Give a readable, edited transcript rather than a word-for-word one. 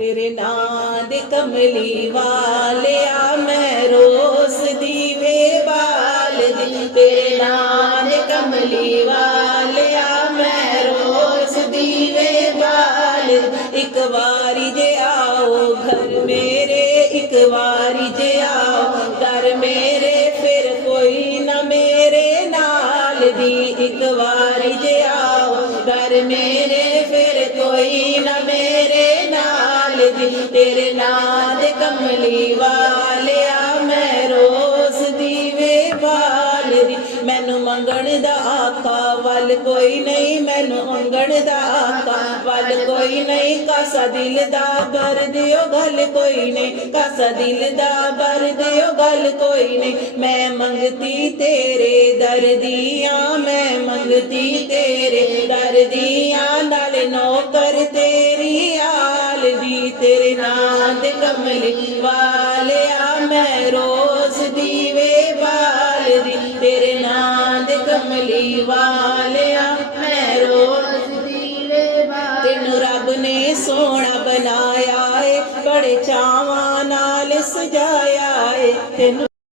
तेरे नां दे कमली वालिया मैं रोस दीवे बाल दी। तेरे नां दे कमली वालिया मैं रोस दीवे बाल दी। एक वारी जे आओ घर मेरे, एक वारी जे आओ घर मेरे, फिर कोई ना मेरे नाल दी। एक वारी जे आओ घर मेरे, फिर कोई ना मेरे नाल दी। तेरे नां दे कमली वालिया मैं रोस दीवे बाल दी। मैनू मंगण दा आका वल कोई नहीं, मैनू मंगण दा आका वल कोई नहीं। कासा दिल दा भर दियो गल कोई नहीं, कासा दिल दा भर दियो गल कोई नहीं। मैं मंगती तेरे दर दिया, मैं मंगती तेरे दर दिया, नाल नौकर तेरी आल दी। तेरे नां दे कमली वालिया मैं रोज दीवे बाल दी। तेरे नां दे कमली वालिया मैं रोज दीवे बाल। तेनू रब ने सोहना बनाया है, बड़े चावां नाल सजाया है। तेनू